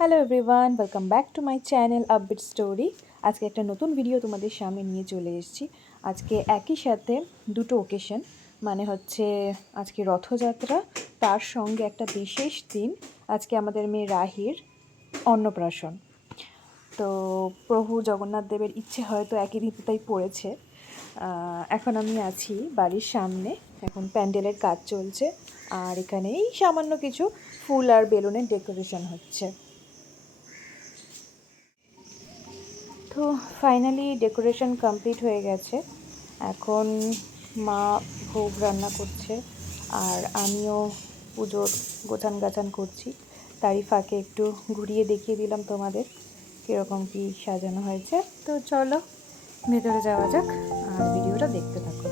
Hello everyone, welcome back to my channel upbeat story. আজকে একটা নতুন ভিডিও তোমাদের সামনে নিয়ে চলে এসেছি। আজকে একই সাথে দুটো ওকেশন, মানে হচ্ছে আজকে রথযাত্রা, তার সঙ্গে একটা বিশেষ দিন, আজকে আমাদের মেয়ে রাহির অন্নপ্রাশন। তো প্রভু জগন্নাথ দেবের ইচ্ছে হয়তো একই দিনটাই পড়েছে। এখন আমি আছি বাড়ির সামনে, এখন প্যান্ডেলের কাজ চলছে, আর এখানে এই সামান্য কিছু ফুল আর বেলুনের ডেকোরেশন হচ্ছে। তো ফাইনালি ডেকোরেশন কমপ্লিট হয়ে গেছে। এখন মা ভোগ রান্না করছে আর আমিও পুজোর গোছান গাছান করছি। তারই ফাঁকে একটু ঘুরিয়ে দেখিয়ে দিলাম তোমাদের কীরকম কী সাজানো হয়েছে। তো চলো ভেতরে যাওয়া যাক আর ভিডিওটা দেখতে থাকো।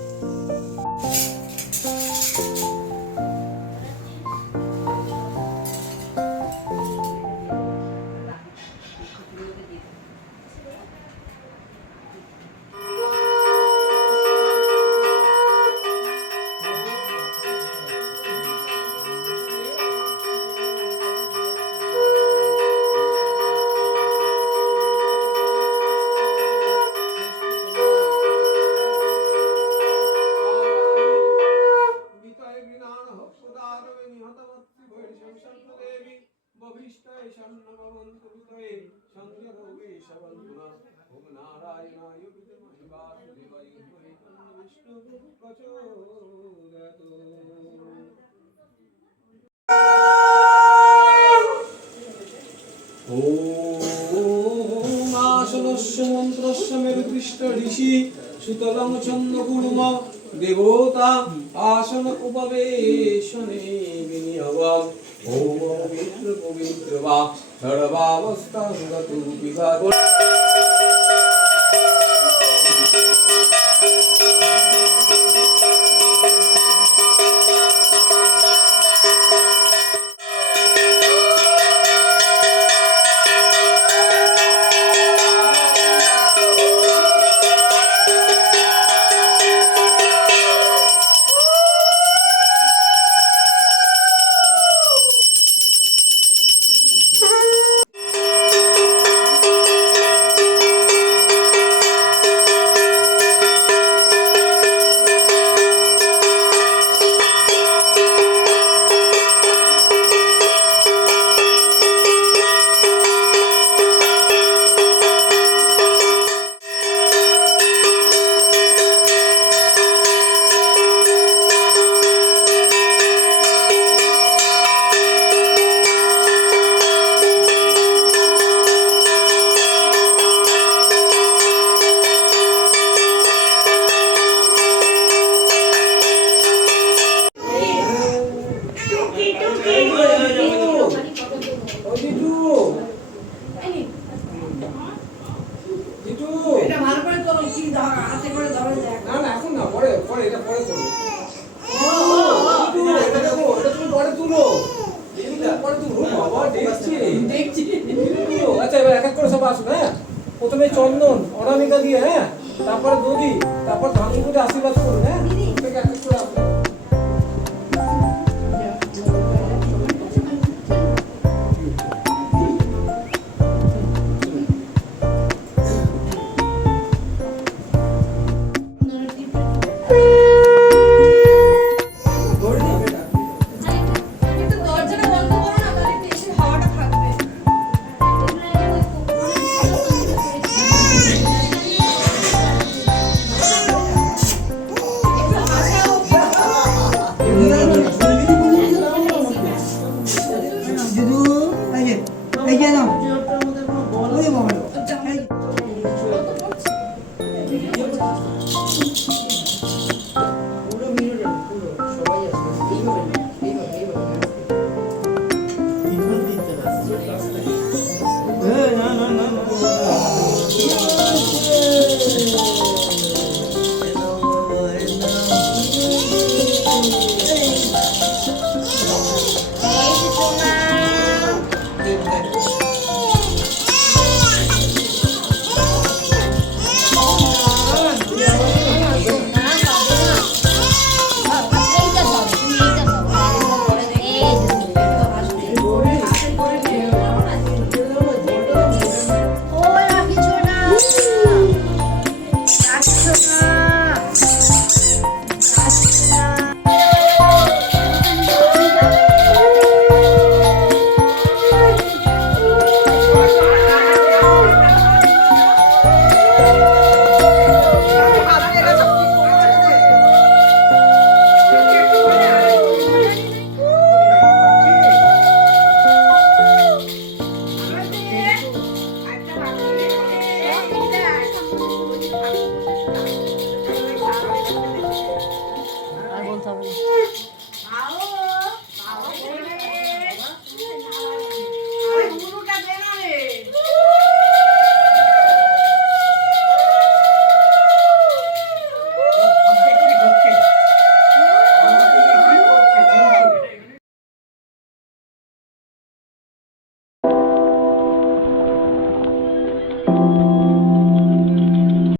आसनस्य मन्त्रस्य मेरुपृष्ठ ऋषि सुतलं चन्द्रकुर्म देवता आसन उपवेशने विनियवम् ॐ पवित्र पवित्र वा सर्वावस्थां गतो विभाग। আচ্ছা এবার এক এক করে সব আসবে। প্রথমে চন্দন অনামিকা দিয়ে, তারপরে দধি, তারপর ধান আশীর্বাদ করুন।